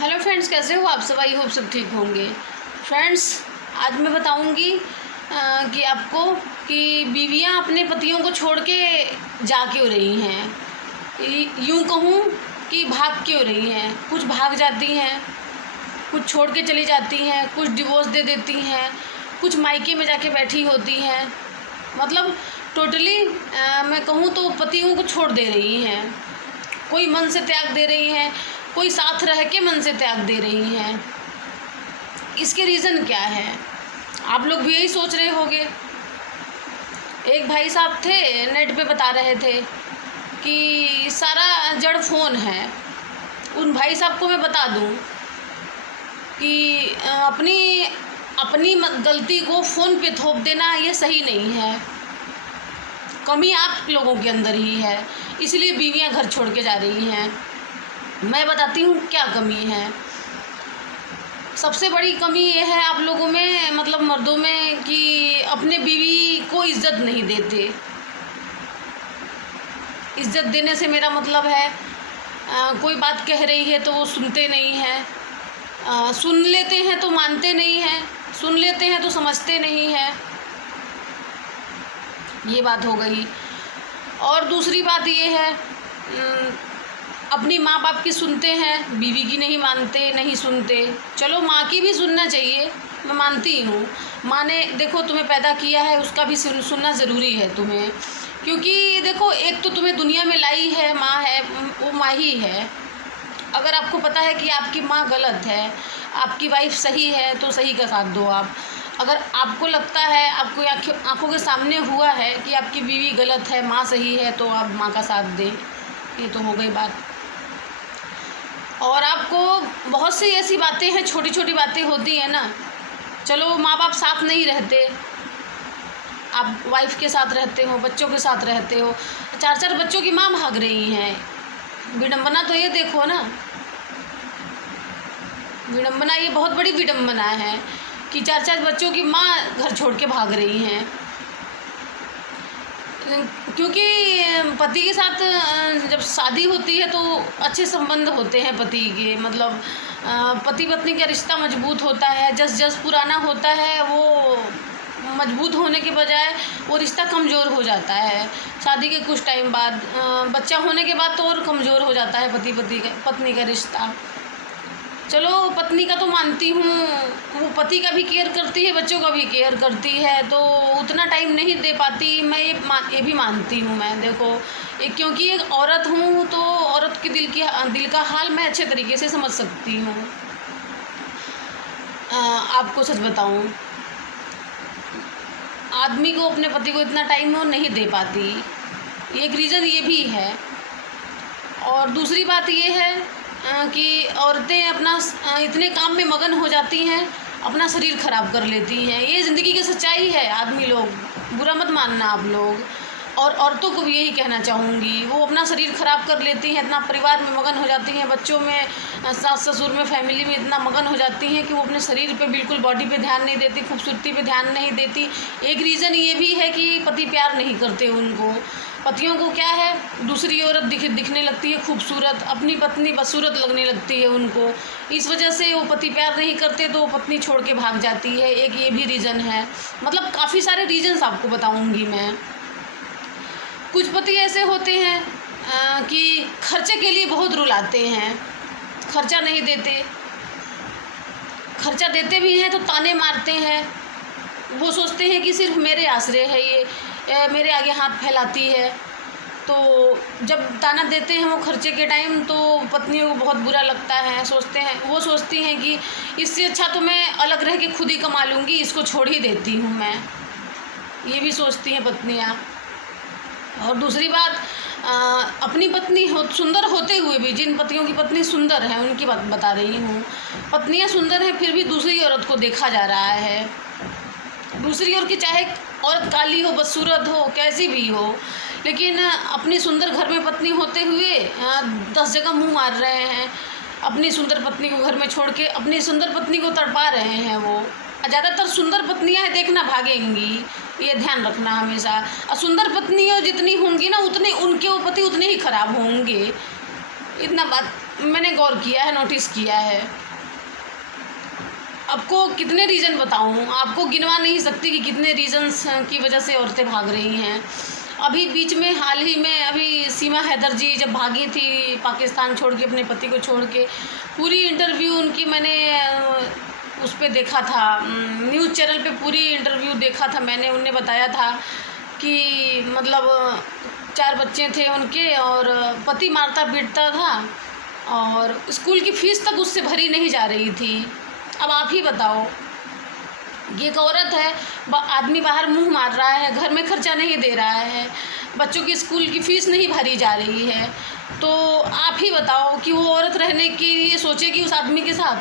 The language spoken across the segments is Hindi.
हेलो फ्रेंड्स, कैसे हो आप सब? आई होप सब ठीक होंगे। फ्रेंड्स, आज मैं बताऊंगी कि आपको कि बीवियां अपने पतियों को छोड़ के जा क्यों रही हैं। यूं कहूँ कि भाग क्यों रही हैं। कुछ भाग जाती हैं, कुछ छोड़ के चली जाती हैं, कुछ डिवोर्स दे देती हैं, कुछ मायके में जाके बैठी होती हैं। मतलब टोटली मैं कहूँ तो पतियों को छोड़ दे रही हैं। कोई मन से त्याग दे रही हैं, कोई साथ रह के मन से त्याग दे रही हैं। इसके रीज़न क्या है? आप लोग भी यही सोच रहे होंगे। एक भाई साहब थे, नेट पे बता रहे थे कि सारा जड़ फ़ोन है। उन भाई साहब को मैं बता दूं कि अपनी अपनी गलती को फ़ोन पे थोप देना ये सही नहीं है। कमी आप लोगों के अंदर ही है, इसलिए बीवियां घर छोड़ के जा रही हैं। मैं बताती हूँ क्या कमी है। सबसे बड़ी कमी ये है आप लोगों में, मतलब मर्दों में, कि अपने बीवी को इज्जत नहीं देते। इज्जत देने से मेरा मतलब है कोई बात कह रही है तो वो सुनते नहीं हैं। सुन लेते हैं तो मानते नहीं हैं, सुन लेते हैं तो समझते नहीं हैं। ये बात हो गई। और दूसरी बात ये है, अपनी माँ बाप की सुनते हैं, बीवी की नहीं मानते, नहीं सुनते। चलो माँ की भी सुनना चाहिए, मैं मानती हूँ। माँ ने देखो तुम्हें पैदा किया है, उसका भी सुनना ज़रूरी है तुम्हें। क्योंकि देखो, एक तो तुम्हें दुनिया में लाई है, माँ है, वो माँ ही है। अगर आपको पता है कि आपकी माँ गलत है, आपकी वाइफ सही है, तो सही का साथ दो आप। अगर आपको लगता है, आपको आँखों के सामने हुआ है कि आपकी बीवी गलत है, माँ सही है, तो आप माँ का साथ दें। ये तो हो गई बात। और आपको बहुत सी ऐसी बातें हैं, छोटी छोटी बातें होती हैं ना। चलो माँ बाप साथ नहीं रहते, आप वाइफ के साथ रहते हो, बच्चों के साथ रहते हो, 4-4 बच्चों की माँ भाग रही हैं। विडंबना तो ये देखो ना, विडंबना, ये बहुत बड़ी विडंबना है कि 4-4 बच्चों की माँ घर छोड़ के भाग रही हैं। क्योंकि पति के साथ जब शादी होती है तो अच्छे संबंध होते हैं पति के, मतलब पति पत्नी का रिश्ता मजबूत होता है। जस पुराना होता है, वो मजबूत होने के बजाय वो रिश्ता कमज़ोर हो जाता है शादी के कुछ टाइम बाद। बच्चा होने के बाद तो और कमज़ोर हो जाता है पत्नी का रिश्ता। चलो पत्नी का तो मानती हूँ, वो पति का भी केयर करती है, बच्चों का भी केयर करती है, तो उतना टाइम नहीं दे पाती। मैं ये भी मानती हूँ मैं। देखो, क्योंकि एक औरत हूँ तो औरत के दिल का हाल मैं अच्छे तरीके से समझ सकती हूँ। आपको सच बताऊँ, आदमी को अपने पति को इतना टाइम वो नहीं दे पाती। एक रीज़न ये भी है। और दूसरी बात ये है कि औरतें अपना इतने काम में मगन हो जाती हैं, अपना शरीर ख़राब कर लेती हैं। ये ज़िंदगी की सच्चाई है। आदमी लोग, बुरा मत मानना आप लोग। और औरतों को भी यही कहना चाहूँगी, वो अपना शरीर ख़राब कर लेती हैं, इतना परिवार में मगन हो जाती हैं, बच्चों में, सास ससुर में, फैमिली में इतना मगन हो जाती हैं कि वो अपने शरीर पे बिल्कुल, बॉडी पे ध्यान नहीं देती, खूबसूरती पे ध्यान नहीं देती। एक रीज़न ये भी है कि पति प्यार नहीं करते उनको। पतियों को क्या है, दूसरी औरत दिखने लगती है खूबसूरत, अपनी पत्नी बदसूरत लगने लगती है उनको। इस वजह से वो पति प्यार नहीं करते तो पत्नी छोड़ के भाग जाती है। एक ये भी रीज़न है। मतलब काफ़ी सारे रीज़न्स आपको बताऊँगी मैं। कुछ पति ऐसे होते हैं कि खर्चे के लिए बहुत रुलाते हैं, खर्चा नहीं देते। खर्चा देते भी हैं तो ताने मारते हैं। वो सोचते हैं कि सिर्फ मेरे आसरे है ये, मेरे आगे हाथ फैलाती है। तो जब ताना देते हैं वो खर्चे के टाइम, तो पत्नियों को बहुत बुरा लगता है। वो सोचती हैं कि इससे अच्छा तो मैं अलग रह के खुद ही कमा लूँगी, इसको छोड़ ही देती हूँ मैं। ये भी सोचती हैं पत्नियाँ। और दूसरी बात, अपनी पत्नी सुंदर होते हुए भी, जिन पतियों की पत्नी सुंदर है उनकी बात बता रही हूँ, पत्नियाँ सुंदर हैं फिर भी दूसरी औरत को देखा जा रहा है। दूसरी औरत की चाहे औरत काली हो, बदसूरत हो, कैसी भी हो, लेकिन अपनी सुंदर घर में पत्नी होते हुए 10 जगह मुँह मार रहे हैं। अपनी सुंदर पत्नी को घर में छोड़ के अपनी सुंदर पत्नी को तड़पा रहे हैं। वो ज़्यादातर सुंदर पत्नियां हैं, देखना भागेंगी, ये ध्यान रखना हमेशा। और सुंदर पत्नियां जितनी होंगी ना, उतने उनके वो पति उतने ही खराब होंगे। इतना बात मैंने गौर किया है, नोटिस किया है। आपको कितने रीज़न बताऊँ, आपको गिनवा नहीं सकती कि कितने रीज़न्स की वजह से औरतें भाग रही हैं। अभी बीच में हाल ही में अभी सीमा हैदर जी जब भागी थी पाकिस्तान छोड़ के, अपने पति को छोड़ के, पूरी इंटरव्यू उनकी मैंने उस पे देखा था, न्यूज़ चैनल पे पूरी इंटरव्यू देखा था मैंने। उनने बताया था कि मतलब 4 बच्चे थे उनके और पति मारता पीटता था और स्कूल की फ़ीस तक उससे भरी नहीं जा रही थी। अब आप ही बताओ, ये एक औरत है, आदमी बाहर मुंह मार रहा है, घर में खर्चा नहीं दे रहा है, बच्चों की स्कूल की फ़ीस नहीं भरी जा रही है, तो आप ही बताओ कि वो औरत रहने के लिए सोचेगी उस आदमी के साथ?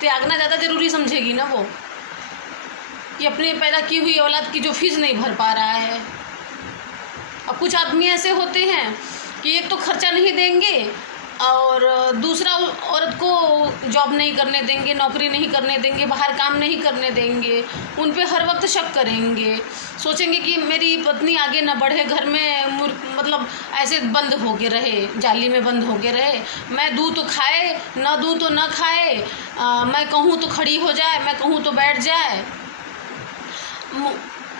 त्यागना ज़्यादा ज़रूरी समझेगी ना वो, कि अपने पैदा की हुई औलाद की जो फ़ीस नहीं भर पा रहा है। अब कुछ आदमी ऐसे होते हैं कि एक तो खर्चा नहीं देंगे और दूसरा औरत को जॉब नहीं करने देंगे, नौकरी नहीं करने देंगे, बाहर काम नहीं करने देंगे, उन पे हर वक्त शक करेंगे, सोचेंगे कि मेरी पत्नी आगे ना बढ़े, घर में मतलब ऐसे बंद हो के रहे, जाली में बंद हो के रहे, मैं दूँ तो खाए, ना दूँ तो ना खाए, मैं कहूँ तो खड़ी हो जाए, मैं कहूँ तो बैठ जाए।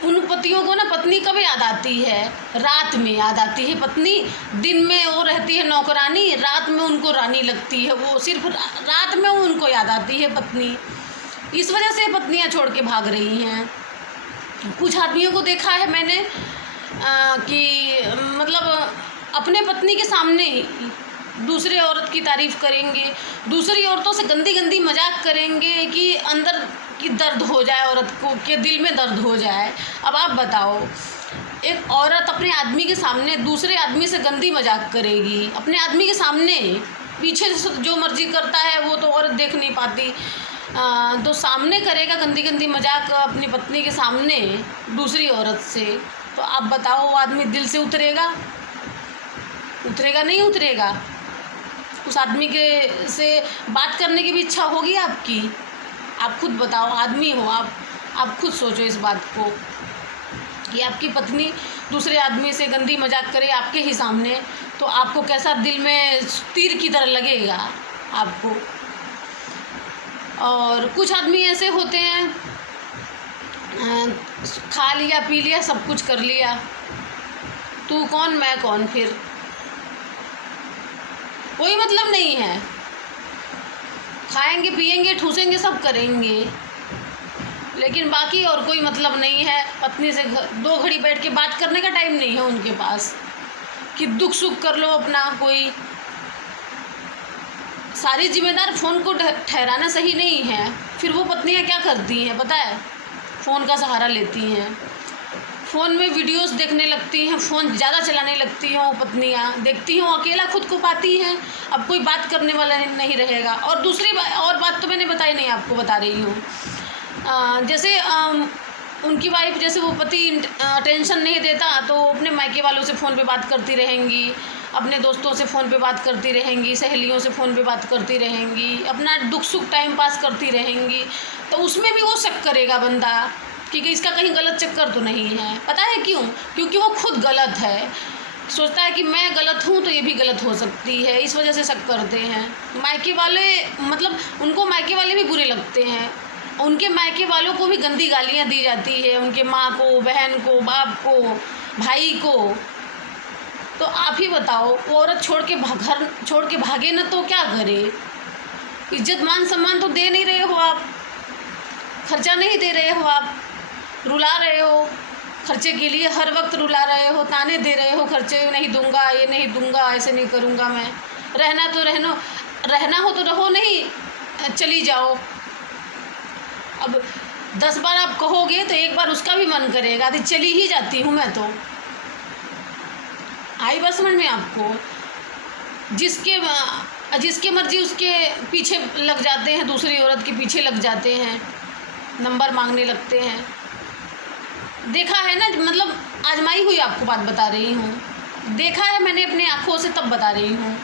उन पतियों को ना पत्नी कब याद आती है? रात में याद आती है पत्नी। दिन में वो रहती है नौकरानी, रात में उनको रानी लगती है वो, सिर्फ रात में उनको याद आती है पत्नी। इस वजह से पत्नियां छोड़ के भाग रही हैं। कुछ आदमियों को देखा है मैंने कि मतलब अपने पत्नी के सामने ही दूसरे औरत की तारीफ़ करेंगे, दूसरी औरतों से गंदी गंदी मजाक करेंगे कि अंदर की दर्द हो जाए, औरत को के दिल में दर्द हो जाए। अब आप बताओ, एक औरत अपने आदमी के सामने दूसरे आदमी से गंदी मजाक करेगी, अपने आदमी के सामने, पीछे से जो मर्जी करता है वो तो औरत देख नहीं पाती, तो सामने करेगा गंदी गंदी मजाक अपनी पत्नी के सामने दूसरी औरत से, तो आप बताओ वो आदमी दिल से उतरेगा? उतरेगा नहीं उतरेगा? उस आदमी के से बात करने की भी इच्छा होगी आपकी? आप खुद बताओ, आदमी हो आप खुद सोचो इस बात को कि आपकी पत्नी दूसरे आदमी से गंदी मजाक करे आपके ही सामने, तो आपको कैसा दिल में तीर की तरह लगेगा आपको। और कुछ आदमी ऐसे होते हैं, खा लिया पी लिया सब कुछ कर लिया, तू कौन मैं कौन, फिर कोई मतलब नहीं है, खाएंगे पिएंगे ठूसेंगे सब करेंगे, लेकिन बाकी और कोई मतलब नहीं है। पत्नी से 2 घड़ी बैठ के बात करने का टाइम नहीं है उनके पास कि दुख सुख कर लो अपना। कोई सारी जिम्मेदार फ़ोन को ठहराना सही नहीं है। फिर वो पत्नियां क्या करती हैं पता है? फ़ोन का सहारा लेती हैं, फ़ोन में वीडियोस देखने लगती हैं, फ़ोन ज़्यादा चलाने लगती हैं वो पत्नियाँ, देखती हैं वो अकेला खुद को पाती हैं, अब कोई बात करने वाला नहीं रहेगा। और दूसरी बात तो मैंने बताई नहीं, आपको बता रही हूँ। जैसे उनकी वाइफ, जैसे वो पति टेंशन नहीं देता तो अपने मायके वालों से फ़ोन पे बात करती रहेंगी, अपने दोस्तों से फ़ोन पे बात करती रहेंगी, सहेलियों से फ़ोन पे बात करती रहेंगी, अपना दुख सुख टाइम पास करती रहेंगी, तो उसमें भी वो शक करेगा बंदा कि इसका कहीं गलत चक्कर तो नहीं है। पता है क्यों? क्योंकि वो खुद गलत है, सोचता है कि मैं गलत हूँ तो ये भी गलत हो सकती है, इस वजह से शक करते हैं। मायके वाले मतलब उनको मायके वाले भी बुरे लगते हैं, उनके मायके वालों को भी गंदी गालियाँ दी जाती है, उनके माँ को, बहन को, बाप को, भाई को। तो आप ही बताओ, वो औरत घर छोड़ के भागे ना तो क्या करे? इज्जत मान सम्मान तो दे नहीं रहे हो आप, खर्चा नहीं दे रहे हो आप, रुला रहे हो खर्चे के लिए, हर वक्त रुला रहे हो, ताने दे रहे हो, खर्चे नहीं दूंगा, ये नहीं दूंगा, ऐसे नहीं करूंगा मैं, रहना हो तो रहो, नहीं चली जाओ। अब 10 बार आप कहोगे तो एक बार उसका भी मन करेगा, अभी चली ही जाती हूँ मैं तो। आई बात समझ में आपको? जिसके मर्जी उसके पीछे लग जाते हैं, दूसरी औरत के पीछे लग जाते हैं, नंबर मांगने लगते हैं। देखा है ना, मतलब आजमाई हुई आपको बात बता रही हूँ, देखा है मैंने अपनी आँखों से, तब बता रही हूँ।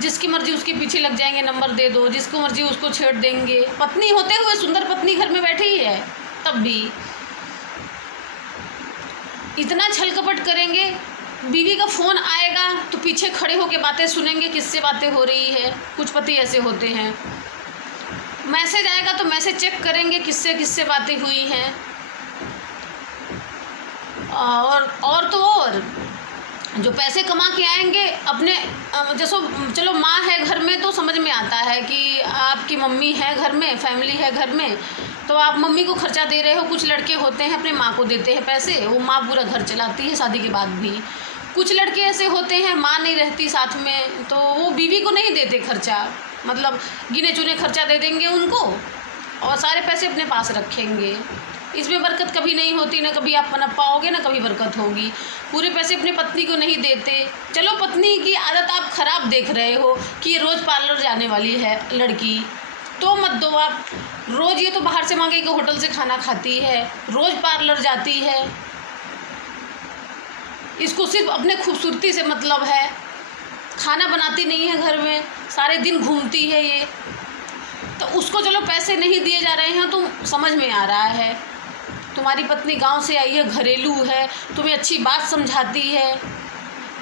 जिसकी मर्जी उसके पीछे लग जाएंगे, नंबर दे दो, जिसको मर्जी उसको छेड़ देंगे। पत्नी होते हुए, सुंदर पत्नी घर में बैठी है, तब भी इतना छल कपट करेंगे बीवी का फ़ोन आएगा तो पीछे खड़े होकर बातें सुनेंगे, किससे बातें हो रही है। कुछ पति ऐसे होते हैं। मैसेज आएगा तो मैसेज चेक करेंगे किससे किससे बातें हुई हैं। और तो और जो पैसे कमा के आएंगे अपने, जैसो चलो माँ है घर में तो समझ में आता है कि आपकी मम्मी है घर में, फैमिली है घर में, तो आप मम्मी को खर्चा दे रहे हो। कुछ लड़के होते हैं अपने माँ को देते हैं पैसे, वो माँ पूरा घर चलाती है शादी के बाद भी। कुछ लड़के ऐसे होते हैं माँ नहीं रहती साथ में, तो वो बीवी को नहीं देते खर्चा, मतलब गिने चुने खर्चा दे देंगे उनको और सारे पैसे अपने पास रखेंगे। इसमें बरकत कभी नहीं होती, ना कभी आप पनप पाओगे ना कभी बरकत होगी। पूरे पैसे अपने पत्नी को नहीं देते। चलो पत्नी की आदत आप ख़राब देख रहे हो कि ये रोज़ पार्लर जाने वाली है लड़की, तो मत दो आप। रोज़ ये तो बाहर से मांगे के होटल से खाना खाती है, रोज़ पार्लर जाती है, इसको सिर्फ अपने खूबसूरती से मतलब है। खाना बनाती नहीं है घर में, सारे दिन घूमती है ये, तो उसको चलो पैसे नहीं दिए जा रहे हैं तो समझ में आ रहा है। तुम्हारी पत्नी गांव से आई है, घरेलू है, तुम्हें अच्छी बात समझाती है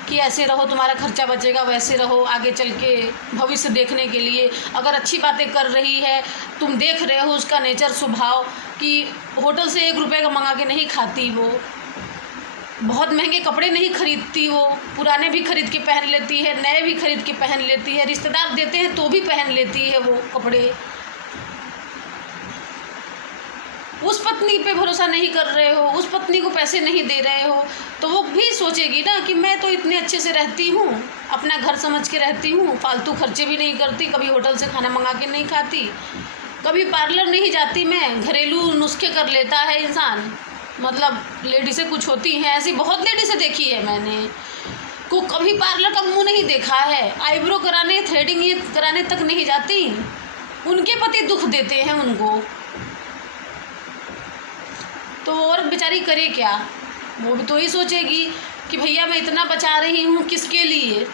कि ऐसे रहो तुम्हारा खर्चा बचेगा, वैसे रहो आगे चल के भविष्य देखने के लिए। अगर अच्छी बातें कर रही है, तुम देख रहे हो उसका नेचर स्वभाव कि होटल से 1 रुपये का मंगा के नहीं खाती, वो बहुत महंगे कपड़े नहीं खरीदती, वो पुराने भी खरीद के पहन लेती है, नए भी खरीद के पहन लेती है, रिश्तेदार देते हैं तो भी पहन लेती है वो कपड़े। उस पत्नी पे भरोसा नहीं कर रहे हो, उस पत्नी को पैसे नहीं दे रहे हो, तो वो भी सोचेगी ना कि मैं तो इतने अच्छे से रहती हूँ, अपना घर समझ के रहती हूँ, फालतू खर्चे भी नहीं करती, कभी होटल से खाना मंगा के नहीं खाती, कभी पार्लर नहीं जाती, मैं घरेलू नुस्खे कर लेता है इंसान। मतलब लेडीज़ें कुछ होती हैं ऐसी, बहुत लेडीज़ें देखी है मैंने, को कभी पार्लर का मुँह नहीं देखा है, आईब्रो कराने, थ्रेडिंग ये कराने तक नहीं जाती, उनके पति दुख देते हैं उनको। तो औरत बेचारी करे क्या, वो भी तो ही सोचेगी कि भैया मैं इतना बचा रही हूँ किसके लिए,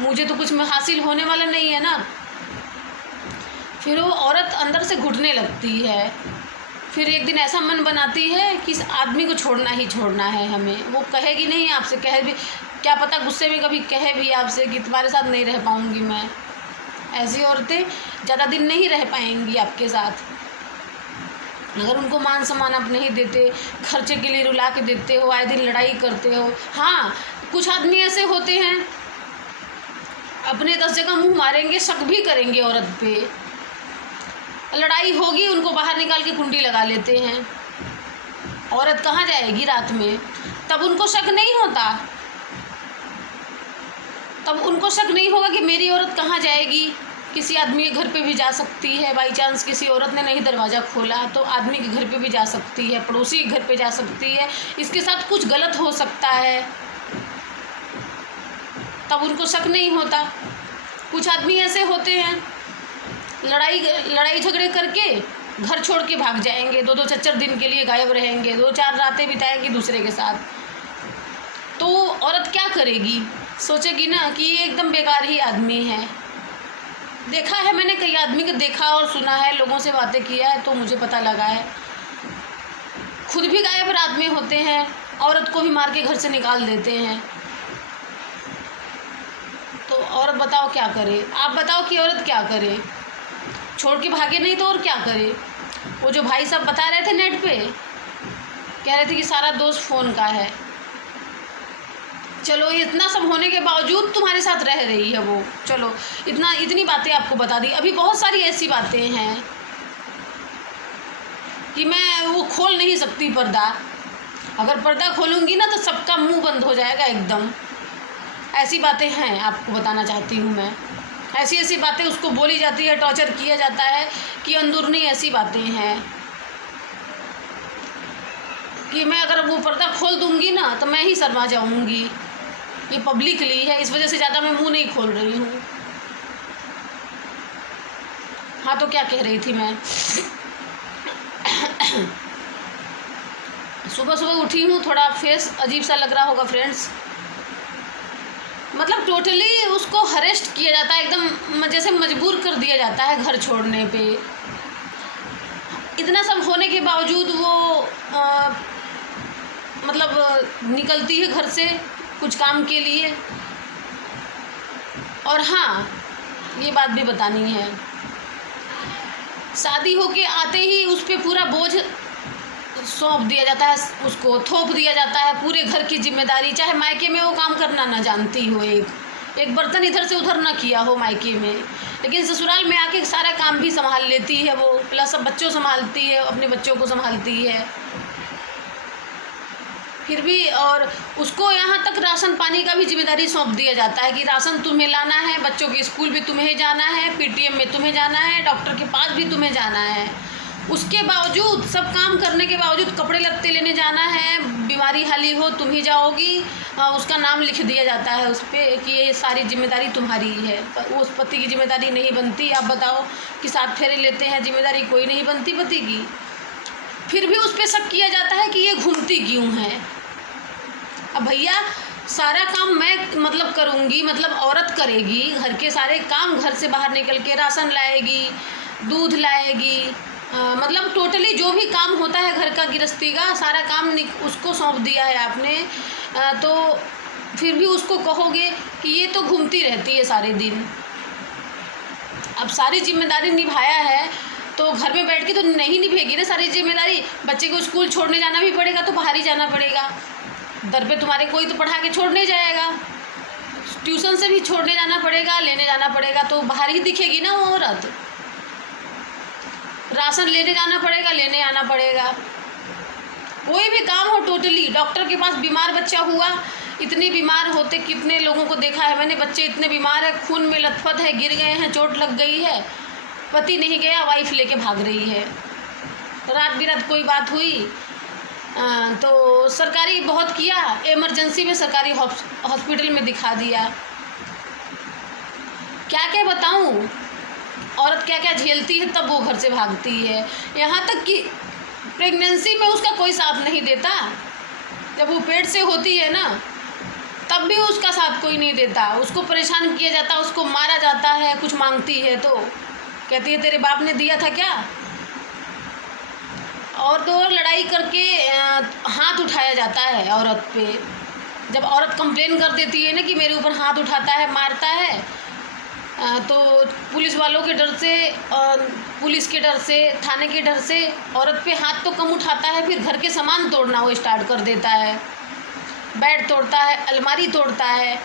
मुझे तो कुछ में हासिल होने वाला नहीं है ना। फिर वो औरत अंदर से घुटने लगती है, फिर एक दिन ऐसा मन बनाती है कि इस आदमी को छोड़ना ही छोड़ना है हमें। वो कहेगी नहीं आपसे, कहे भी क्या पता गुस्से में कभी कहे भी आपसे कि तुम्हारे साथ नहीं रह पाऊँगी मैं। ऐसी औरतें ज़्यादा दिन नहीं रह पाएंगी आपके साथ। अगर उनको मान सम्मान आप नहीं देते, खर्चे के लिए रुला के देते हो, आए दिन लड़ाई करते हो। हाँ, कुछ आदमी ऐसे होते हैं अपने 10 जगह मुंह मारेंगे, शक भी करेंगे औरत पे, लड़ाई होगी उनको बाहर निकाल के कुंडी लगा लेते हैं। औरत कहाँ जाएगी रात में, तब उनको शक नहीं होता, तब उनको शक नहीं होगा कि मेरी औरत कहाँ जाएगी। किसी आदमी के घर पे भी जा सकती है, बाई चांस किसी औरत ने नहीं दरवाज़ा खोला तो आदमी के घर पे भी जा सकती है, पड़ोसी के घर पे जा सकती है, इसके साथ कुछ गलत हो सकता है, तब उनको शक नहीं होता। कुछ आदमी ऐसे होते हैं लड़ाई झगड़े करके घर छोड़ के भाग जाएंगे, 2-2 4-4 दिन के लिए गायब रहेंगे, 2-4 रातें बिताएंगे दूसरे के साथ। तो औरत क्या करेगी, सोचेगी ना कि ये एकदम बेकार ही आदमी है। देखा है मैंने, कई आदमी को देखा और सुना है, लोगों से बातें किया है तो मुझे पता लगा है। खुद भी गायब रात में होते हैं, औरत को भी मार के घर से निकाल देते हैं। तो औरत बताओ क्या करे, आप बताओ कि औरत क्या करे, छोड़ के भागे नहीं तो और क्या करे। वो जो भाई साहब बता रहे थे नेट पे, कह रहे थे कि सारा दोष फ़ोन का है। चलो इतना सब होने के बावजूद तुम्हारे साथ रह रही है वो, चलो इतनी बातें आपको बता दी। अभी बहुत सारी ऐसी बातें हैं कि मैं वो खोल नहीं सकती पर्दा, अगर पर्दा खोलूँगी ना तो सबका मुंह बंद हो जाएगा एकदम। ऐसी बातें हैं, आपको बताना चाहती हूँ मैं। ऐसी ऐसी बातें उसको बोली जाती है, टॉर्चर किया जाता है कि अंदरूनी ऐसी बातें हैं कि मैं अगर वो पर्दा खोल दूँगी ना तो मैं ही शर्मा जाऊँगी। ये पब्लिकली है, इस वजह से ज़्यादा मैं मुंह नहीं खोल रही हूँ। हाँ, तो क्या कह रही थी मैं। सुबह सुबह उठी हूँ, थोड़ा फेस अजीब सा लग रहा होगा फ्रेंड्स। मतलब टोटली उसको हरेस्ट किया जाता है, एकदम जैसे मजबूर कर दिया जाता है घर छोड़ने पे। इतना सब होने के बावजूद वो मतलब निकलती है घर से कुछ काम के लिए। और हाँ, ये बात भी बतानी है, शादी होके आते ही उस पर पूरा बोझ सौंप दिया जाता है, उसको थोप दिया जाता है पूरे घर की जिम्मेदारी। चाहे मायके में वो काम करना ना जानती हो, एक बर्तन इधर से उधर ना किया हो मायके में, लेकिन ससुराल में आके सारा काम भी संभाल लेती है वो, प्लस अब बच्चों संभालती है, अपने बच्चों को संभालती है फिर भी। और उसको यहाँ तक राशन पानी का भी जिम्मेदारी सौंप दिया जाता है कि राशन तुम्हें लाना है, बच्चों के स्कूल भी तुम्हें जाना है, पीटीएम में तुम्हें जाना है, डॉक्टर के पास भी तुम्हें जाना है। उसके बावजूद, सब काम करने के बावजूद, कपड़े लत्ते लेने जाना है, बीमारी हाली हो तुम ही जाओगी, उसका नाम लिख दिया जाता है उस पर कि ये सारी जिम्मेदारी तुम्हारी है। उस पति की जिम्मेदारी नहीं बनती। आप बताओ कि 7 फेरे लेते हैं, जिम्मेदारी कोई नहीं बनती पति की। फिर भी उस पर शक किया जाता है कि ये घूमती क्यों है। अब भैया, सारा काम मैं मतलब करूँगी, मतलब औरत करेगी, घर के सारे काम, घर से बाहर निकल के राशन लाएगी, दूध लाएगी, मतलब टोटली जो भी काम होता है घर का, गृहस्थी का सारा काम उसको सौंप दिया है आपने। तो फिर भी उसको कहोगे कि ये तो घूमती रहती है सारे दिन। अब सारी जिम्मेदारी निभाया है तो घर में बैठ के तो नहीं निभेगी ना सारी जिम्मेदारी। बच्चे को स्कूल छोड़ने जाना भी पड़ेगा तो बाहर ही जाना पड़ेगा, दर पे तुम्हारे कोई तो पढ़ा के छोड़ने जाएगा, ट्यूशन से भी छोड़ने जाना पड़ेगा, लेने जाना पड़ेगा, तो बाहर ही दिखेगी ना वो औरत। राशन लेने जाना पड़ेगा, लेने आना पड़ेगा, कोई भी काम हो टोटली। डॉक्टर के पास बीमार बच्चा हुआ, इतने बीमार होते कितने लोगों को देखा है मैंने, बच्चे इतने बीमार है, खून में लथपथ है, गिर गए हैं, चोट लग गई है, पति नहीं गया, वाइफ लेके भाग रही है। तो रात बिरात कोई बात हुई तो सरकारी बहुत किया, इमरजेंसी में सरकारी हॉस्पिटल में दिखा दिया। क्या क्या बताऊं, औरत क्या क्या झेलती है, तब वो घर से भागती है। यहाँ तक कि प्रेगनेंसी में उसका कोई साथ नहीं देता, जब वो पेट से होती है ना तब भी उसका साथ कोई नहीं देता, उसको परेशान किया जाता, उसको मारा जाता है। कुछ मांगती है तो कहती है तेरे बाप ने दिया था क्या। और तो और लड़ाई करके हाथ उठाया जाता है औरत पे। जब औरत कंप्लेन कर देती है ना कि मेरे ऊपर हाथ उठाता है, मारता है, तो पुलिस वालों के डर से, पुलिस के डर से, थाने के डर से औरत पे हाथ तो कम उठाता है, फिर घर के सामान तोड़ना वो स्टार्ट कर देता है, बेड तोड़ता है, अलमारी तोड़ता है,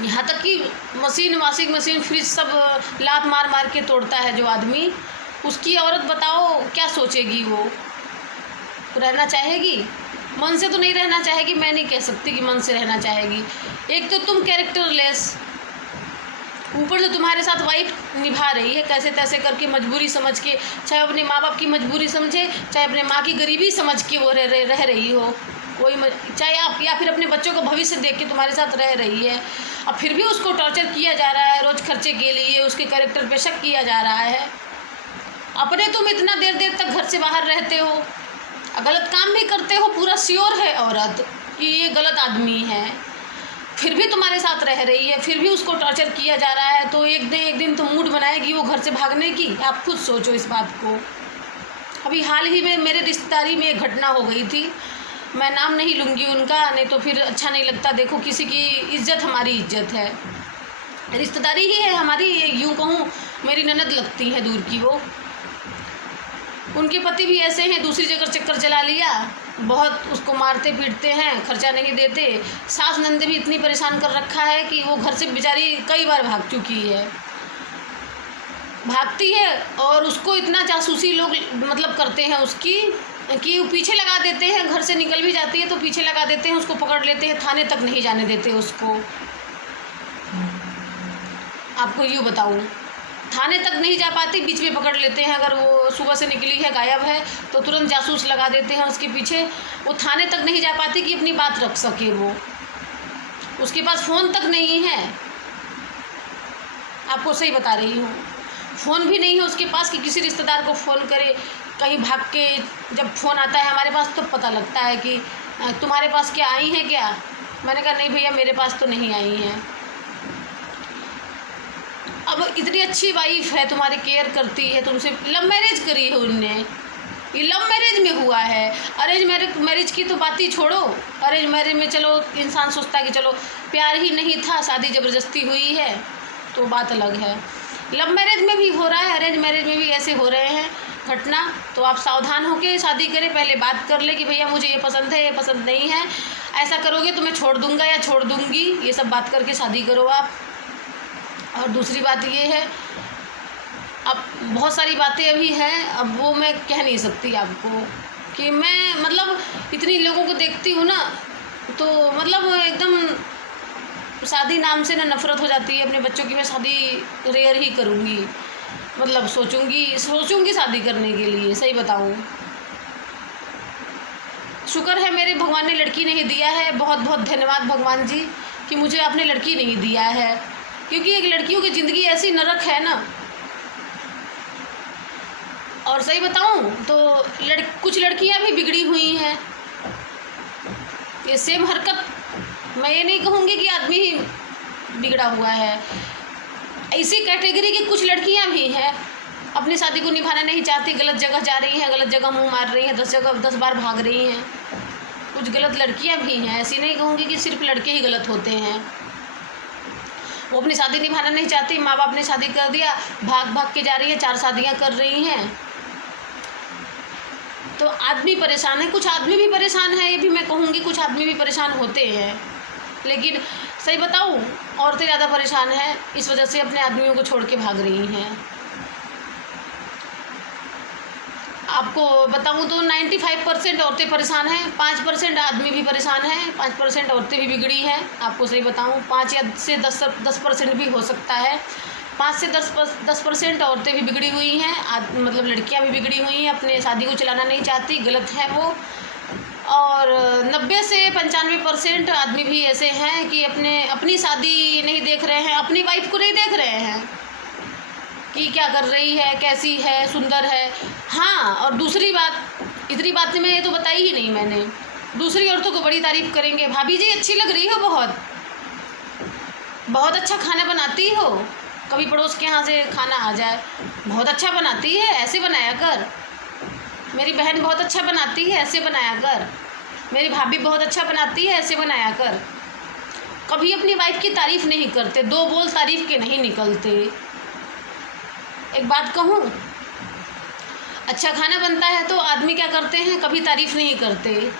यहाँ तक कि मशीन, वॉशिंग मशीन, फ्रिज सब लात मार मार के तोड़ता है जो आदमी। उसकी औरत बताओ क्या सोचेगी, वो रहना चाहेगी? मन से तो नहीं रहना चाहेगी, मैं नहीं कह सकती कि मन से रहना चाहेगी। एक तो तुम कैरेक्टरलेस, ऊपर से तुम्हारे साथ वाइफ निभा रही है कैसे तैसे करके, मजबूरी समझ के, चाहे अपने माँ बाप की मजबूरी समझे, चाहे अपने माँ की गरीबी समझ के वो रह रही हो, कोई चाहे आप, या फिर अपने बच्चों को भविष्य देख के तुम्हारे साथ रह रही है। अब फिर भी उसको टॉर्चर किया जा रहा है, रोज़ खर्चे के लिए उसके कैरेक्टर पे शक किया जा रहा है। अपने तुम इतना देर देर तक घर से बाहर रहते हो, गलत काम भी करते हो, पूरा श्योर है औरत कि ये गलत आदमी है, फिर भी तुम्हारे साथ रह रही है, फिर भी उसको टॉर्चर किया जा रहा है, तो एक दिन तो मूड बनाएगी वो घर से भागने की। आप खुद सोचो इस बात को। अभी हाल ही में मेरे रिश्तेदारी में एक घटना हो गई थी, मैं नाम नहीं लूँगी उनका, नहीं तो फिर अच्छा नहीं लगता। देखो, किसी की इज्जत हमारी इज्जत है, रिश्तेदारी ही है हमारी, यूँ कहूँ मेरी ननद लगती है दूर की। वो, उनके पति भी ऐसे हैं, दूसरी जगह चक्कर चला लिया, बहुत उसको मारते पीटते हैं, खर्चा नहीं देते। सास नंदे भी इतनी परेशान कर रखा है कि वो घर से बेचारी कई बार भाग चुकी है, भागती है। और उसको इतना जासूसी लोग मतलब करते हैं उसकी कि पीछे लगा देते हैं, घर से निकल भी जाती है तो पीछे लगा देते हैं, उसको पकड़ लेते हैं, थाने तक नहीं जाने देते उसको। आपको यूँ बताऊँ, थाने तक नहीं जा पाती, बीच में पकड़ लेते हैं। अगर वो सुबह से निकली है, गायब है, तो तुरंत जासूस लगा देते हैं उसके पीछे। वो थाने तक नहीं जा पाती कि अपनी बात रख सके वो, उसके पास फ़ोन तक नहीं है। आपको सही बता रही हूँ, फ़ोन भी नहीं है उसके पास कि किसी रिश्तेदार को फ़ोन करे। कहीं भाग के जब फ़ोन आता है हमारे पास तो पता लगता है कि तुम्हारे पास क्या आई हैं क्या। मैंने कहा नहीं भैया, मेरे पास तो नहीं आई हैं। अब इतनी अच्छी वाइफ है, तुम्हारी केयर करती है, तुमसे लव मैरिज करी है उनने, ये लव मैरिज में हुआ है। अरेंज मैरिज की तो बात ही छोड़ो। अरेंज मैरिज में चलो इंसान सोचता है कि चलो प्यार ही नहीं था, शादी ज़बरदस्ती हुई है, तो बात अलग है। लव मैरिज में भी हो रहा है, अरेंज मैरिज में भी ऐसे हो रहे हैं घटना। तो आप सावधान होकर शादी करें, पहले बात कर ले कि भैया मुझे ये पसंद है, ये पसंद नहीं है, ऐसा करोगे तो मैं छोड़ दूंगा या छोड़ दूंगी, ये सब बात करके शादी करो आप। और दूसरी बात ये है, अब बहुत सारी बातें अभी हैं, अब वो मैं कह नहीं सकती आपको कि मैं मतलब इतनी लोगों को देखती हूँ ना, तो मतलब एकदम शादी नाम से ना नफ़रत हो जाती है। अपने बच्चों की मैं शादी रेयर ही करूँगी, मतलब सोचूंगी शादी करने के लिए, सही बताऊँ। शुक्र है मेरे भगवान ने लड़की नहीं दिया है, बहुत बहुत धन्यवाद भगवान जी कि मुझे आपने लड़की नहीं दिया है, क्योंकि एक लड़कियों की ज़िंदगी ऐसी नरक है ना। और सही बताऊं तो कुछ लड़कियां भी बिगड़ी हुई हैं। ये सेम हरकत, मैं ये नहीं कहूँगी कि आदमी ही बिगड़ा हुआ है, इसी कैटेगरी की कुछ लड़कियां भी हैं, अपनी शादी को निभाना नहीं चाहती, गलत जगह जा रही हैं, गलत जगह मुंह मार रही हैं, 10 बार भाग रही हैं। कुछ गलत लड़कियां भी हैं, ऐसी नहीं कहूँगी कि सिर्फ लड़के ही गलत होते हैं। वो अपनी शादी निभाना नहीं चाहती, माँ बाप ने शादी कर दिया, भाग भाग के जा रही है, 4 शादियाँ कर रही हैं, तो आदमी परेशान है। कुछ आदमी भी परेशान है, ये भी मैं कहूँगी, कुछ आदमी भी परेशान होते हैं, लेकिन सही बताऊँ औरतें ज़्यादा परेशान हैं, इस वजह से अपने आदमियों को छोड़ के भाग रही हैं। आपको बताऊँ तो 95% औरतें परेशान हैं, 5% आदमी भी परेशान हैं, 5% औरतें भी बिगड़ी हैं। आपको सही बताऊँ 5 या से 10% भी हो सकता है, 5 से 10% औरतें भी बिगड़ी हुई हैं, मतलब लड़कियां भी बिगड़ी हुई हैं, अपने शादी को चलाना नहीं चाहती, गलत है वो। और 90 से 95% आदमी भी ऐसे हैं कि अपनी शादी नहीं देख रहे हैं, अपनी वाइफ को नहीं देख रहे हैं कि क्या कर रही है, कैसी है, सुंदर है। हाँ, और दूसरी बात, इतनी बातें मैं ये तो बताई ही नहीं मैंने, दूसरी औरतों को बड़ी तारीफ़ करेंगे, भाभी जी अच्छी लग रही हो, बहुत अच्छा खाना बनाती हो, कभी पड़ोस के यहाँ से खाना आ जाए, बहुत अच्छा बनाती है, ऐसे बनाया कर, मेरी बहन बहुत अच्छा बनाती है, ऐसे बनाया कर, मेरी भाभी बहुत अच्छा बनाती है, ऐसे बनाया कर। कभी अपनी वाइफ की तारीफ़ नहीं करते, 2 बोल तारीफ़ के नहीं निकलते। एक बात कहूँ, अच्छा खाना बनता है तो आदमी क्या करते हैं, कभी तारीफ़ नहीं करते,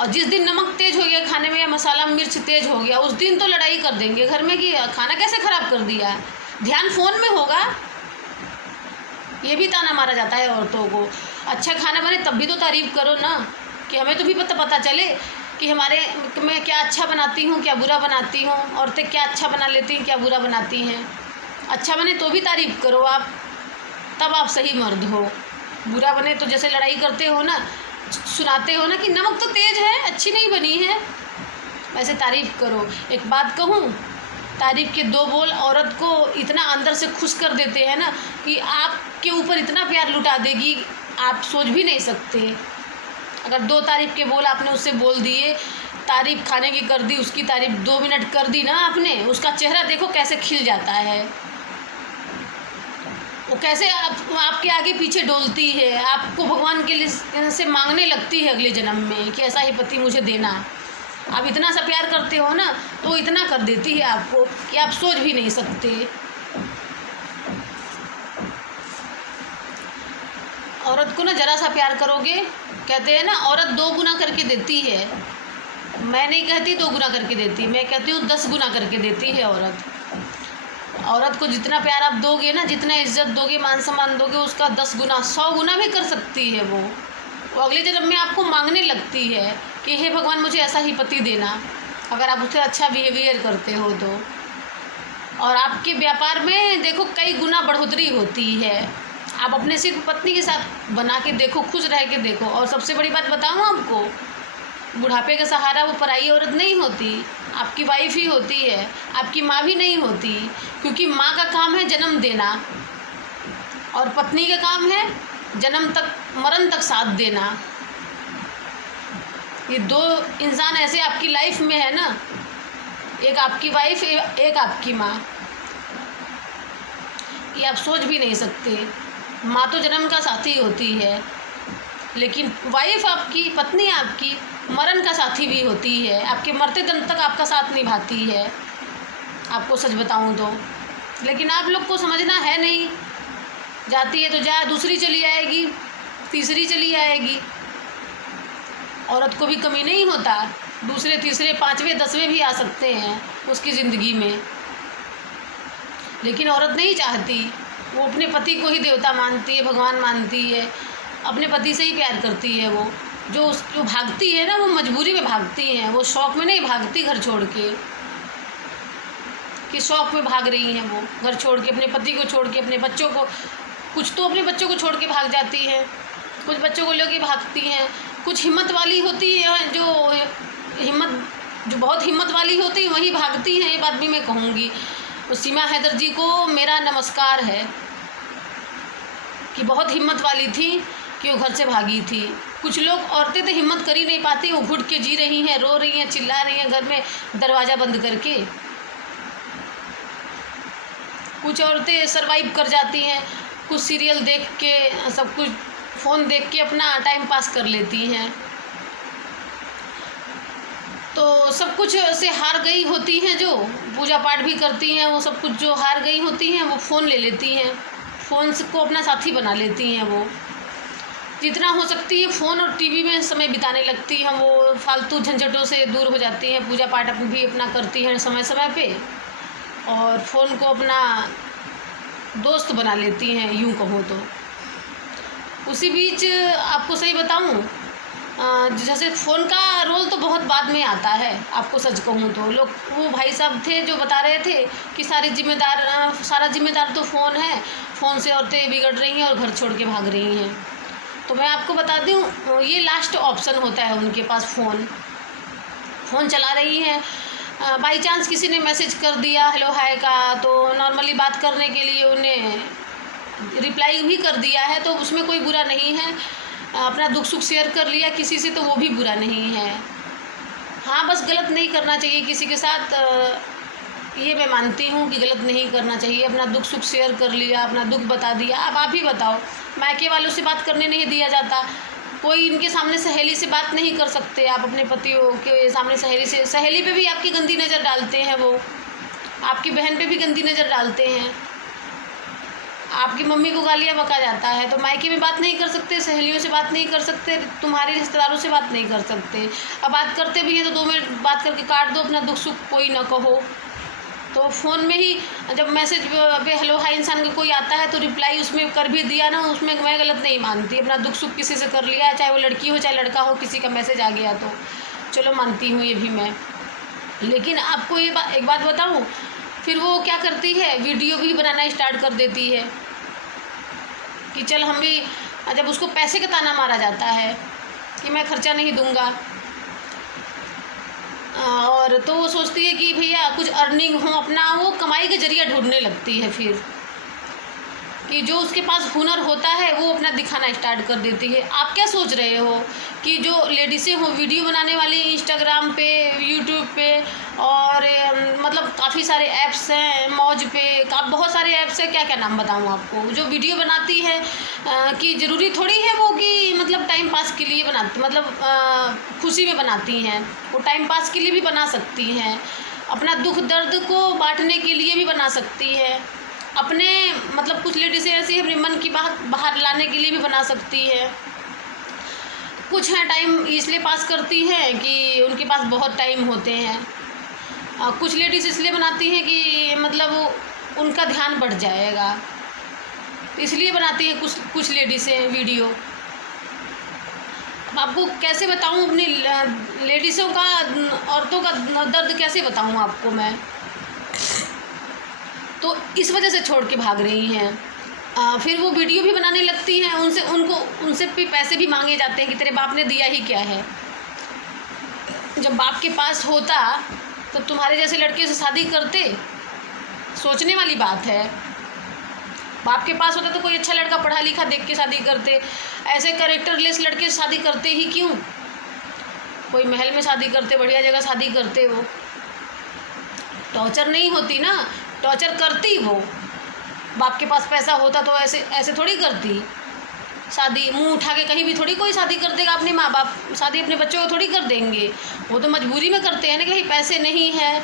और जिस दिन नमक तेज़ हो गया खाने में या मसाला मिर्च तेज़ हो गया, उस दिन तो लड़ाई कर देंगे घर में कि खाना कैसे ख़राब कर दिया, ध्यान फ़ोन में होगा, ये भी ताना मारा जाता है औरतों को। अच्छा खाना बने तब भी तो तारीफ़ करो ना, कि हमें तो भी पता चले कि मैं क्या अच्छा बनाती हूँ, क्या बुरा बनाती हूँ, औरतें क्या अच्छा बना लेती हैं, क्या बुरा बनाती हैं। अच्छा बने तो भी तारीफ़ करो आप, तब आप सही मर्द हो। बुरा बने तो जैसे लड़ाई करते हो ना, सुनाते हो ना कि नमक तो तेज़ है, अच्छी नहीं बनी है, वैसे तारीफ़ करो। एक बात कहूँ, तारीफ़ के 2 बोल औरत को इतना अंदर से खुश कर देते हैं ना कि आपके ऊपर इतना प्यार लुटा देगी, आप सोच भी नहीं सकते। अगर 2 तारीफ़ के बोल आपने उससे बोल दिए, तारीफ़ खाने की कर दी, उसकी तारीफ़ 2 मिनट कर दी ना आपने, उसका चेहरा देखो कैसे खिल जाता है, वो कैसे आपके आगे पीछे डोलती है, आपको भगवान के लिए से मांगने लगती है अगले जन्म में कि ऐसा ही पति मुझे देना। आप इतना सा प्यार करते हो ना, तो इतना कर देती है आपको कि आप सोच भी नहीं सकते। औरत को ना ज़रा सा प्यार करोगे, कहते हैं ना औरत 2 गुना करके देती है, मैं नहीं कहती 2 गुना करके देती, मैं कहती हूँ 10 गुना करके देती है औरत। औरत को जितना प्यार आप दोगे ना, जितना इज्जत दोगे, मान सम्मान दोगे, उसका 10 गुना 100 गुना भी कर सकती है वो अगले जन्म में आपको मांगने लगती है कि हे भगवान मुझे ऐसा ही पति देना, अगर आप उससे अच्छा बिहेवियर करते हो तो। और आपके व्यापार में देखो कई गुना बढ़ोतरी होती है। आप अपने सिर्फ पत्नी के साथ बना के देखो, खुश रह के देखो। और सबसे बड़ी बात बताऊँ आपको, बुढ़ापे का सहारा वो पराई औरत नहीं होती, आपकी वाइफ ही होती है, आपकी माँ भी नहीं होती, क्योंकि माँ का काम है जन्म देना और पत्नी का काम है जन्म तक, मरण तक साथ देना। ये 2 इंसान ऐसे आपकी लाइफ में है ना, एक आपकी वाइफ, एक आपकी माँ, ये आप सोच भी नहीं सकते। माँ तो जन्म का साथी होती है, लेकिन वाइफ आपकी, पत्नी आपकी मरण का साथी भी होती है, आपके मरते दम तक आपका साथ निभाती है, आपको सच बताऊं तो। लेकिन आप लोग को समझना है नहीं, जाती है तो जा, दूसरी चली आएगी, तीसरी चली आएगी। औरत को भी कमी नहीं होता, दूसरे तीसरे पाँचवें दसवें भी आ सकते हैं उसकी ज़िंदगी में, लेकिन औरत नहीं चाहती। वो अपने पति को ही देवता मानती है, भगवान मानती है, अपने पति से ही प्यार करती है। वो जो भागती है ना, वो मजबूरी में भागती हैं, वो शौक़ में नहीं भागती घर छोड़ के, कि शौक़ में भाग रही हैं। वो घर छोड़ के, अपने पति को छोड़ के, अपने बच्चों को, कुछ तो अपने बच्चों को छोड़ के भाग जाती हैं, कुछ बच्चों को लेके भागती हैं। कुछ हिम्मत वाली होती है, जो बहुत हिम्मत वाली होती है वही भागती हैं, ये बात भी मैं कहूँगी। तो सीमा हैदर जी को मेरा नमस्कार है कि बहुत हिम्मत वाली थी कि वो घर से भागी थी। कुछ लोग औरतें तो हिम्मत कर ही नहीं पाती, वो घुट के जी रही हैं, रो रही हैं, चिल्ला रही हैं घर में दरवाज़ा बंद करके। कुछ औरतें सरवाइव कर जाती हैं, कुछ सीरियल देख के, सब कुछ फ़ोन देख के अपना टाइम पास कर लेती हैं। तो सब कुछ से हार गई होती हैं, जो पूजा पाठ भी करती हैं, वो सब कुछ जो हार गई होती हैं, वो फ़ोन ले लेती हैं, फ़ोन को अपना साथी बना लेती हैं। वो जितना हो सकती है फ़ोन और टीवी में समय बिताने लगती हैं, वो फालतू झंझटों से दूर हो जाती हैं, पूजा पाठ भी अपना करती हैं समय समय पे, और फ़ोन को अपना दोस्त बना लेती हैं, यूँ कहो तो। उसी बीच आपको सही बताऊँ, जैसे फ़ोन का रोल तो बहुत बाद में आता है, आपको सच कहूँ तो। लोग, वो भाई साहब थे जो बता रहे थे कि सारा जिम्मेदार तो फ़ोन है, फ़ोन से औरतें बिगड़ रही हैं और घर छोड़ के भाग रही हैं। तो मैं आपको बता दूँ, ये लास्ट ऑप्शन होता है उनके पास। फ़ोन चला रही हैं, बाई चांस किसी ने मैसेज कर दिया हेलो हाय का, तो नॉर्मली बात करने के लिए उन्हें रिप्लाई भी कर दिया है, तो उसमें कोई बुरा नहीं है। अपना दुख सुख शेयर कर लिया किसी से, तो वो भी बुरा नहीं है। हाँ, बस गलत नहीं करना चाहिए किसी के साथ, ये मैं मानती हूँ कि गलत नहीं करना चाहिए। अपना दुख सुख शेयर कर लिया, अपना दुख बता दिया। अब आप ही बताओ, मायके वालों से बात करने नहीं दिया जाता, कोई इनके सामने सहेली से बात नहीं कर सकते आप, अपने पतियों के सामने सहेली पे भी आपकी गंदी नज़र डालते हैं, वो आपकी बहन पे भी गंदी नज़र डालते हैं, आपकी मम्मी को गालियाँ बका जाता है। तो मायके में बात नहीं कर सकते, सहेलियों से बात नहीं कर सकते, तुम्हारे रिश्तेदारों से बात नहीं कर सकते। अब बात करते भी हैं तो 2 मिनट बात करके काट दो, अपना दुख सुख कोई ना कहो। तो फ़ोन में ही जब मैसेज पे हेलो हाय इंसान का कोई आता है तो रिप्लाई उसमें कर भी दिया ना, उसमें मैं गलत नहीं मानती। अपना दुख सुख किसी से कर लिया, चाहे वो लड़की हो चाहे लड़का हो, किसी का मैसेज आ गया तो चलो मानती हूँ ये भी मैं। लेकिन आपको एक बात बताऊँ, फिर वो क्या करती है, वीडियो भी बनाना स्टार्ट कर देती है कि चल हम भी, जब उसको पैसे का ताना मारा जाता है कि मैं खर्चा नहीं दूंगा, और तो वो सोचती है कि भैया कुछ अर्निंग हो, अपना वो कमाई का जरिया ढूंढने लगती है। फिर कि जो उसके पास हुनर होता है वो अपना दिखाना स्टार्ट कर देती है। आप क्या सोच रहे हो कि जो लेडीज़ें हो वीडियो बनाने वाली, इंस्टाग्राम पे, यूट्यूब पे, और मतलब काफ़ी सारे ऐप्स हैं, मौज पे, बहुत सारे ऐप्स हैं, क्या क्या नाम बताऊँ आपको, जो वीडियो बनाती है कि ज़रूरी थोड़ी है वो कि मतलब टाइम पास के लिए बनाती, मतलब खुशी में बनाती हैं, वो टाइम पास के लिए भी बना सकती हैं, अपना दुख दर्द को बांटने के लिए भी बना सकती है, अपने मतलब कुछ लेडीज़ें ऐसी अपने मन की बात बाहर लाने के लिए भी बना सकती है। कुछ हैं टाइम इसलिए पास करती हैं कि उनके पास बहुत टाइम होते हैं, कुछ लेडीज़ इसलिए बनाती हैं कि मतलब उनका ध्यान बढ़ जाएगा, इसलिए बनाती हैं कुछ लेडीज़ें वीडियो। आपको कैसे बताऊं, अपनी लेडीज़ों का, औरतों का दर्द कैसे बताऊं आपको मैं। तो इस वजह से छोड़ के भाग रही हैं। फिर वो वीडियो भी बनाने लगती हैं, उनसे भी पैसे भी मांगे जाते हैं कि तेरे बाप ने दिया ही क्या है। जब बाप के पास होता तो तुम्हारे जैसे लड़के से शादी करते, सोचने वाली बात है। बाप के पास होता तो कोई अच्छा लड़का पढ़ा लिखा देख के शादी करते, ऐसे कैरेक्टरलेस लड़के से शादी करते ही क्यों, कोई महल में शादी करते, बढ़िया जगह शादी करते। वो टॉर्चर नहीं होती ना, टॉर्चर करती वो, बाप के पास पैसा होता तो ऐसे ऐसे थोड़ी करती शादी। मुंह उठा के कहीं भी थोड़ी कोई शादी कर देगा। अपने माँ बाप शादी अपने बच्चों को थोड़ी कर देंगे, वो तो मजबूरी में करते हैं ना कि भाई पैसे नहीं है,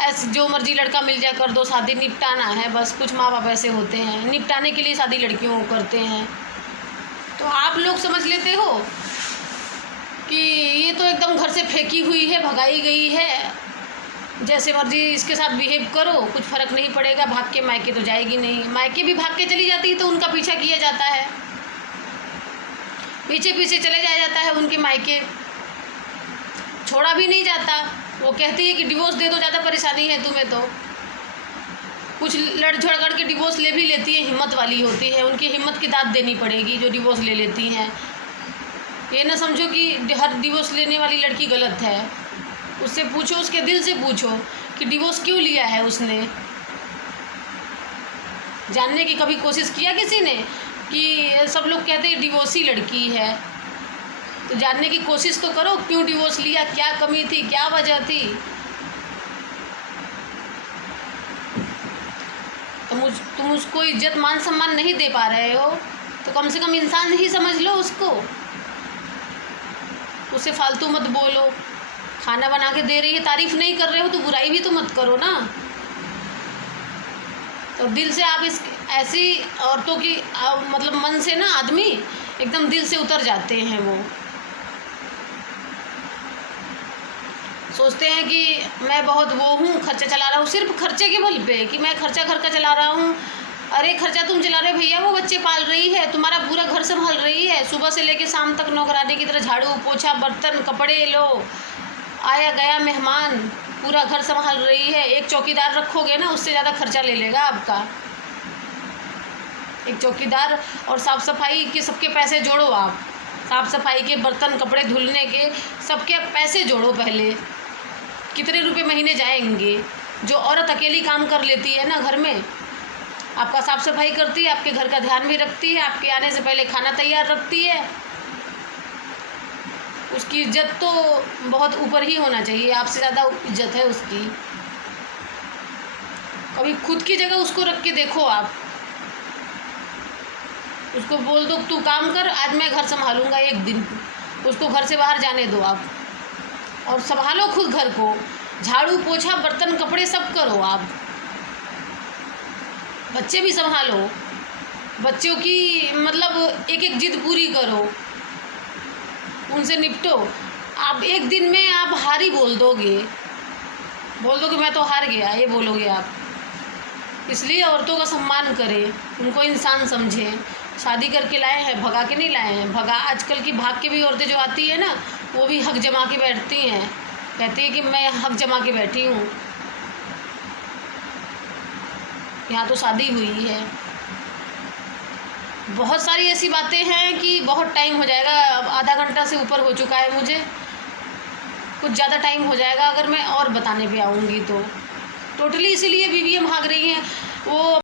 ऐसे जो मर्जी लड़का मिल जाए कर दो, शादी निपटाना है बस। कुछ माँ बाप ऐसे होते हैं, निपटाने के लिए शादी लड़कियों को करते हैं। तो आप लोग समझ लेते हो कि ये तो एकदम घर से फेंकी हुई है, भगाई गई है, जैसे मर्जी इसके साथ बिहेव करो, कुछ फ़र्क नहीं पड़ेगा। भाग के मायके तो जाएगी नहीं, मायके भी भाग के चली जाती है तो उनका पीछा किया जाता है, पीछे पीछे चले जाया जाता है उनके मायके, छोड़ा भी नहीं जाता। वो कहती है कि डिवोर्स दे दो, ज़्यादा परेशानी है तुम्हें तो। कुछ लड़ झड़ कर के डिवोर्स ले भी लेती है, हिम्मत वाली होती है, उनकी हिम्मत की दाद देनी पड़ेगी जो डिवोर्स ले लेती हैं। ये ना समझो कि हर डिवोर्स लेने वाली लड़की गलत है। उससे पूछो, उसके दिल से पूछो कि डिवोर्स क्यों लिया है उसने। जानने की कभी कोशिश किया किसी ने कि सब लोग कहते हैं डिवोर्सी लड़की है, तो जानने की कोशिश तो करो क्यों डिवोर्स लिया, क्या कमी थी, क्या वजह थी। तो तुम उसको इज्जत मान सम्मान नहीं दे पा रहे हो तो कम से कम इंसान ही समझ लो उसको। उसे फालतू मत बोलो। खाना बना के दे रही है, तारीफ नहीं कर रहे हो तो बुराई भी तो मत करो ना। तो दिल से आप इस ऐसी औरतों की मतलब मन से ना आदमी एकदम दिल से उतर जाते हैं। वो सोचते हैं कि मैं बहुत वो हूँ, खर्चा चला रहा हूँ, सिर्फ खर्चे के बल पे कि मैं खर्चा घर का चला रहा हूँ। अरे खर्चा तुम चला रहे भैया, वो बच्चे पाल रही है, तुम्हारा पूरा घर संभाल रही है, सुबह से लेकर शाम तक नौकरानी की तरह झाड़ू पोछा बर्तन कपड़े लो, आया गया मेहमान, पूरा घर संभाल रही है। एक चौकीदार रखोगे ना, उससे ज़्यादा खर्चा ले लेगा आपका। एक चौकीदार और साफ़ सफाई के सबके पैसे जोड़ो आप, साफ़ सफाई के, बर्तन कपड़े धुलने के, सबके पैसे जोड़ो पहले। कितने रुपए महीने जाएंगे। जो औरत अकेली काम कर लेती है ना घर में, आपका साफ़ सफाई करती है, आपके घर का ध्यान भी रखती है, आपके आने से पहले खाना तैयार रखती है, उसकी इज्जत तो बहुत ऊपर ही होना चाहिए, आपसे ज़्यादा इज्जत है उसकी। कभी खुद की जगह उसको रख के देखो आप। उसको बोल दो तू काम कर, आज मैं घर संभालूंगा एक दिन, उसको घर से बाहर जाने दो आप और संभालो खुद घर को। झाड़ू पोछा बर्तन कपड़े सब करो आप, बच्चे भी संभालो, बच्चों की मतलब एक एक जिद पूरी करो, उनसे निपटो। आप एक दिन में आप हार ही बोल दोगे मैं तो हार गया, ये बोलोगे आप। इसलिए औरतों का सम्मान करें, उनको इंसान समझें। शादी करके लाए हैं, भगा के नहीं लाए हैं। भगा आजकल की भाग के भी औरतें जो आती है ना, वो भी हक जमा के बैठती हैं, कहती है कि मैं हक जमा के बैठी हूँ, यहाँ तो शादी हुई है। बहुत सारी ऐसी बातें हैं कि बहुत टाइम हो जाएगा, अब आधा घंटा से ऊपर हो चुका है, मुझे कुछ ज़्यादा टाइम हो जाएगा अगर मैं और बताने पे आऊँगी तो। टोटली इसीलिए बीवियाँ भाग रही हैं। वो